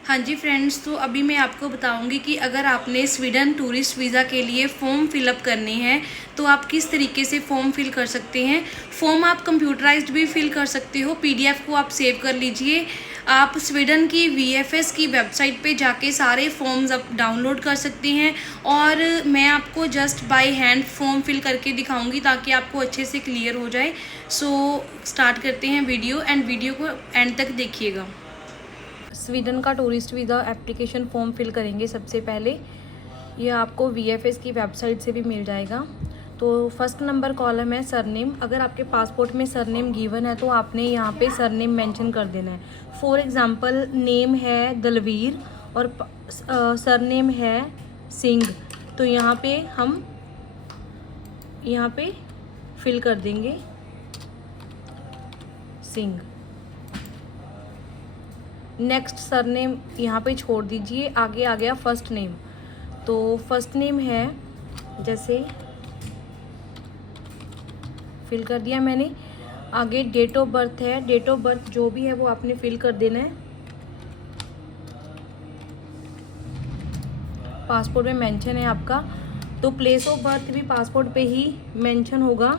हाँ जी फ्रेंड्स, तो अभी मैं आपको बताऊंगी कि अगर आपने स्वीडन टूरिस्ट वीज़ा के लिए फ़ॉर्म फिलअप करने हैं तो आप किस तरीके से फ़ॉर्म फिल कर सकते हैं। फ़ॉर्म आप कंप्यूटराइज्ड भी फिल कर सकते हो, पीडीएफ को आप सेव कर लीजिए। आप स्वीडन की वीएफएस की वेबसाइट पे जाके सारे फॉर्म्स आप डाउनलोड कर सकते हैं और मैं आपको just by hand form fill करके दिखाऊंगी ताकि आपको अच्छे से क्लियर हो जाए। सो स्टार्ट करते हैं वीडियो, एंड वीडियो को एंड तक देखिएगा। स्वीडन का tourist visa application form fill करेंगे। सबसे पहले ये आपको वीएफएस की वेबसाइट से भी मिल जाएगा। तो फर्स्ट नंबर कॉलम है सरनेम। अगर आपके पासपोर्ट में सरनेम गिवन है तो आपने यहाँ पे सरनेम मेंशन कर देना है। फॉर एग्जांपल नेम है दलवीर और सरनेम है सिंह, तो यहाँ पे हम फिल कर देंगे सिंह। नेक्स्ट सरनेम यहाँ पे छोड़ दीजिए। आगे आ गया फर्स्ट नेम, तो फर्स्ट नेम है जैसे फिल कर दिया मैंने। आगे डेट ऑफ बर्थ है, डेट ऑफ बर्थ जो भी है वो आपने फिल कर देना है। पासपोर्ट में मेंशन है आपका, तो प्लेस ऑफ बर्थ भी पासपोर्ट पे ही मेंशन होगा,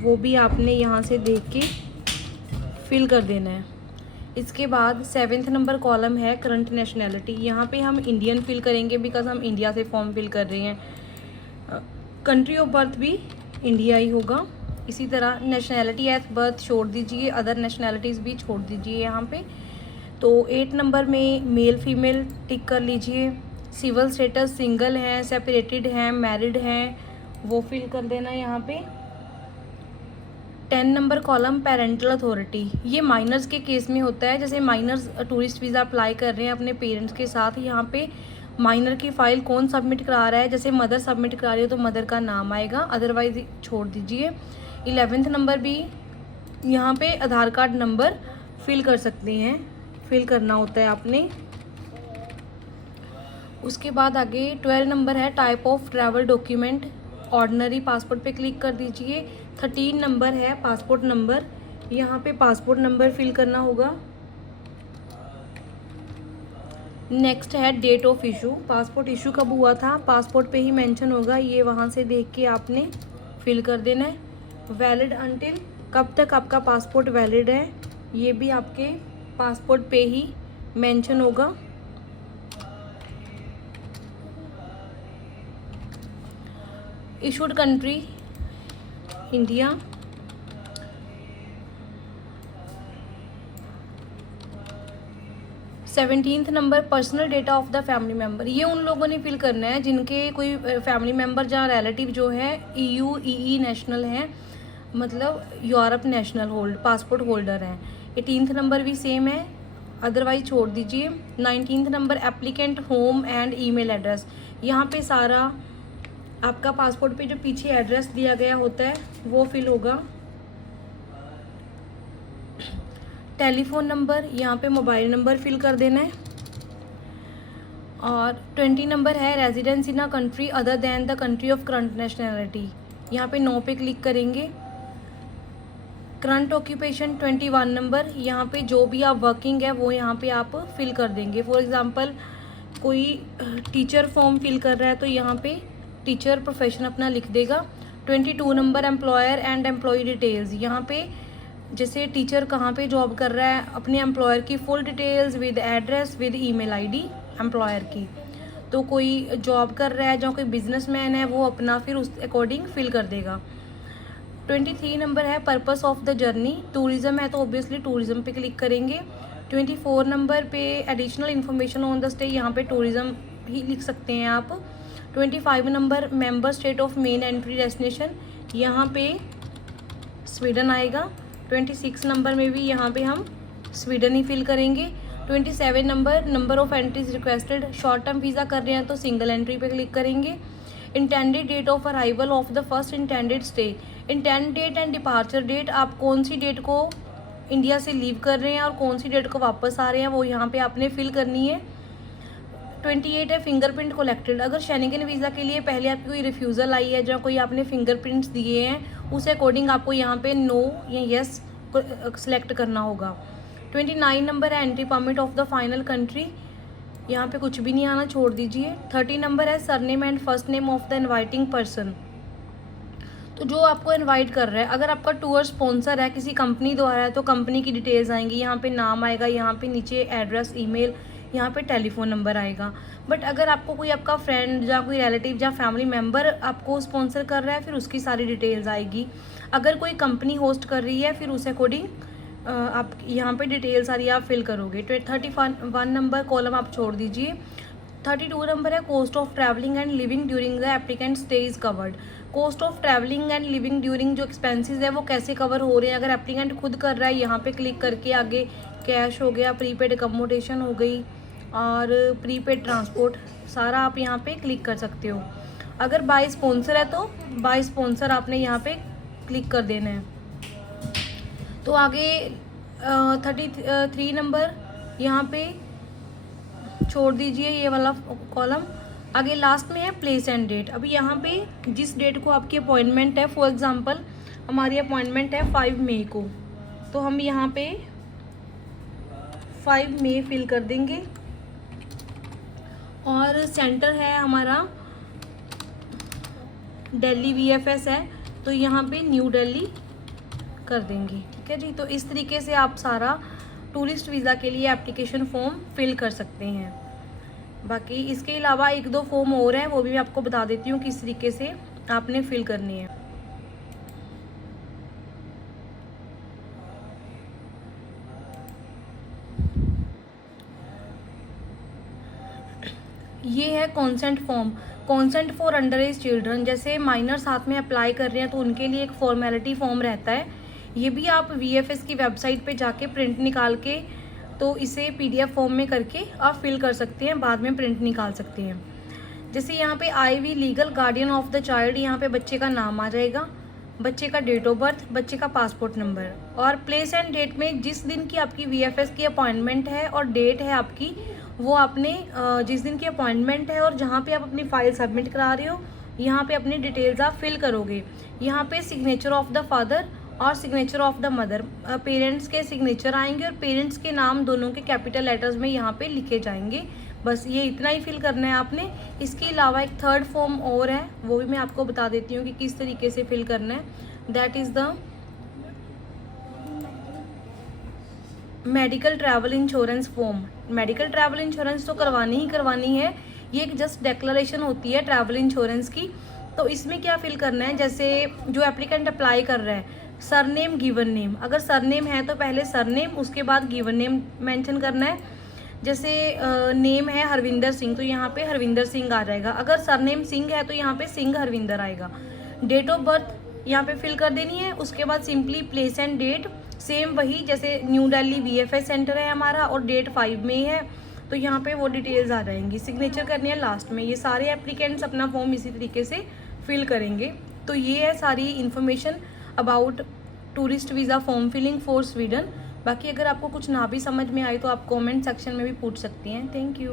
वो भी आपने यहाँ से देख के फिल कर देना है। इसके बाद 7th नंबर कॉलम है करंट नेशनैलिटी। यहाँ पे हम इंडियन फिल करेंगे बिकॉज हम इंडिया से फॉर्म फिल कर रहे हैं। कंट्री ऑफ बर्थ भी इंडिया ही होगा। इसी तरह नेशनैलिटी एट बर्थ छोड़ दीजिए, अदर नेशनैलिटीज़ भी छोड़ दीजिए यहाँ पे। तो 8 नंबर में मेल फीमेल टिक कर लीजिए। सिविल स्टेटस सिंगल हैं, सेपरेटेड हैं, मैरिड हैं, वो फिल कर देना यहाँ पे। 10 नंबर कॉलम पेरेंटल अथॉरिटी, ये माइनर्स के केस में होता है। जैसे माइनर्स टूरिस्ट वीज़ा अप्लाई कर रहे हैं अपने पेरेंट्स के साथ, यहाँ पे माइनर की फ़ाइल कौन सबमिट करा रहा है, जैसे मदर सबमिट करा रही हो तो मदर का नाम आएगा, अदरवाइज छोड़ दीजिए। 11th नंबर भी यहाँ पे आधार कार्ड नंबर फिल कर सकते हैं, फिल करना होता है आपने। उसके बाद आगे 12 नंबर है type of travel document, ordinary passport पे क्लिक कर दीजिए। 13 नंबर है पासपोर्ट नंबर, यहाँ पे पासपोर्ट नंबर फिल करना होगा। नेक्स्ट है date of issue, passport issue कब हुआ था पासपोर्ट पे ही मेंशन होगा, ये वहाँ से देख के आपने फिल कर देना है। वैलिड अंटिल, कब तक आपका पासपोर्ट वैलिड है, ये भी आपके पासपोर्ट पे ही मेंशन होगा। Issued country India. Seventeenth number personal data of the family member, ये उन लोगों ने फिल करना है जिनके कोई फैमिली मेम्बर जहाँ रिलेटिव जो है EU EE नेशनल है, मतलब यूरोप नेशनल पासपोर्ट होल्डर हैं। 18th नंबर भी सेम है, अदरवाइज छोड़ दीजिए। 19th number applicant home and email address, यहाँ पे सारा आपका पासपोर्ट पे जो पीछे एड्रेस दिया गया होता है वो फिल होगा। टेलीफोन नंबर, यहाँ पे मोबाइल नंबर फिल कर देना है। और 20 नंबर है residence in a country other than the country of current nationality, यहाँ पे नो पे क्लिक करेंगे। करंट ऑक्यूपेशन 21 नंबर, यहाँ पे जो भी आप वर्किंग है वो यहाँ पे आप फिल कर देंगे। फॉर एग्जांपल कोई टीचर फॉर्म फिल कर रहा है तो यहाँ पे टीचर प्रोफेशन अपना लिख देगा। 22 number employer and employ details, यहाँ पे जैसे टीचर कहाँ पे जॉब कर रहा है, अपने एम्प्लॉयर की full details with address with email ID employer की। तो कोई जॉब कर रहा है जो कोई बिजनेसमैन है वो अपना फिर उस अकॉर्डिंग फिल कर देगा। 23 नंबर है purpose of the journey, tourism है तो ऑब्वियसली टूरिज्म पे क्लिक करेंगे। 24 नंबर पे additional information on the stay, यहाँ पे टूरिज्म ही लिख सकते हैं आप। 25 number member state of main entry destination, यहाँ पे स्वीडन आएगा। 26 नंबर में भी यहाँ पे हम स्वीडन ही फिल करेंगे। 27 number of entries requested, short term visa कर रहे हैं तो सिंगल एंट्री पे क्लिक करेंगे। Intended date of arrival of the first intended stay, intend date and departure date, आप कौन सी डेट को इंडिया से लीव कर रहे हैं और कौन सी डेट को वापस आ रहे हैं वो यहाँ पे आपने फिल करनी है। 28 है फिंगरप्रिंट कलेक्टेड, अगर शेंगन वीज़ा के लिए पहले आपकी कोई रिफ्यूज़ल आई है जहाँ कोई आपने फिंगरप्रिंट्स दिए हैं उस अकॉर्डिंग आपको यहाँ पे नो या येस सेलेक्ट करना होगा। 29 नंबर है entry permit of the final country, यहाँ पे कुछ भी नहीं आना, छोड़ दीजिए। 30 नंबर है surname and first name of the inviting person, तो जो आपको इनवाइट कर रहा है, अगर आपका टूर स्पॉन्सर है किसी कंपनी द्वारा है तो कंपनी की डिटेल्स आएंगी, यहाँ पे नाम आएगा, यहाँ पे नीचे एड्रेस, ईमेल, यहाँ पे टेलीफोन नंबर आएगा। बट अगर आपको कोई आपका फ्रेंड या कोई रिलेटिव या फैमिली मेम्बर आपको स्पॉन्सर कर रहा है फिर उसकी सारी डिटेल्स आएगी। अगर कोई कंपनी होस्ट कर रही है फिर उस अकॉर्डिंग आप यहाँ पे डिटेल सारी आप फिल करोगे। 31 नंबर कॉलम आप छोड़ दीजिए। 32 नंबर है cost of travelling and living during the applicant stay is covered. Cost of travelling and living during जो एक्सपेंसेस है वो कैसे कवर हो रहे हैं, अगर एप्लीकेंट खुद कर रहा है यहाँ पे क्लिक करके आगे कैश हो गया, प्रीपेड अकोमोडेशन हो गई और प्रीपेड ट्रांसपोर्ट, सारा आप यहाँ पे क्लिक कर सकते हो। अगर बाय स्पॉन्सर है तो बाय स्पॉन्सर आपने यहाँ पे क्लिक कर देना है। तो आगे 33 नंबर यहाँ पे छोड़ दीजिए ये वाला कॉलम। आगे लास्ट में है प्लेस एंड डेट। अभी यहाँ पे जिस डेट को आपकी अपॉइंटमेंट है, फॉर एग्जांपल हमारी अपॉइंटमेंट है 5 मई को, तो हम यहाँ पे 5 मई फिल कर देंगे और सेंटर है हमारा दिल्ली VFS है तो यहाँ पे न्यू दिल्ली कर देंगे। ठीक है जी, तो इस तरीके से आप सारा टूरिस्ट वीज़ा के लिए एप्लीकेशन फॉर्म फिल कर सकते हैं। बाकी इसके अलावा 1-2 फॉर्म और हैं, वो भी मैं आपको बता देती हूँ किस तरीके से आपने फिल करनी है। ये है consent form, consent for under age children. जैसे माइनर साथ में अप्लाई कर रहे हैं तो उनके लिए एक फॉर्मेलिटी फॉर्म रहता है, ये भी आप VFS की वेबसाइट पे जाके प्रिंट निकाल के तो इसे PDF फॉर्म में करके आप फिल कर सकते हैं, बाद में प्रिंट निकाल सकते हैं। जैसे यहाँ पे IV legal guardian of the child, यहाँ पे बच्चे का नाम आ जाएगा, बच्चे का डेट ऑफ बर्थ, बच्चे का पासपोर्ट नंबर, और प्लेस एंड डेट में जिस दिन की आपकी VFS की अपॉइंटमेंट है और डेट है आपकी, वो आपने जिस दिन की अपॉइंटमेंट है और जहाँ पे आप अपनी फ़ाइल सबमिट करा रहे हो यहाँ पे अपनी डिटेल्स आप फिल करोगे। यहाँ पे सिग्नेचर ऑफ द फादर और signature of the mother, parents के सिग्नेचर आएंगे और पेरेंट्स के नाम दोनों के कैपिटल लेटर्स में यहाँ पे लिखे जाएंगे। बस ये इतना ही फिल करना है आपने। इसके अलावा एक 3rd फॉर्म और है, वो भी मैं आपको बता देती हूँ कि किस तरीके से फिल करना है। That is the medical travel insurance form. Medical travel insurance तो करवानी ही करवानी है, ये एक जस्ट डिक्लेरेशन होती है ट्रैवल इंश्योरेंस की। तो इसमें क्या फिल करना है, जैसे जो एप्लीकेंट अप्लाई कर रहा है, सरनेम गिवन नेम, अगर सरनेम है तो पहले सरनेम उसके बाद गिवन नेम मेंशन करना है। जैसे नेम है हरविंदर सिंह तो यहाँ पे हरविंदर सिंह आ जाएगा, अगर सरनेम सिंह है तो यहाँ पे सिंह हरविंदर आएगा। डेट ऑफ बर्थ यहाँ पे फिल कर देनी है। उसके बाद simply place and date same वही, जैसे न्यू दिल्ली VFS सेंटर है हमारा और डेट 5 मई है तो यहाँ पे वो डिटेल्स आ जाएंगी। सिग्नेचर करनी है लास्ट में। ये सारे एप्लीकेंट्स अपना फॉर्म इसी तरीके से फिल करेंगे। तो ये है सारी information about tourist visa form filling for Sweden. बाकी अगर आपको कुछ ना भी समझ में आए तो आप कमेंट सेक्शन में भी पूछ सकती हैं। Thank you.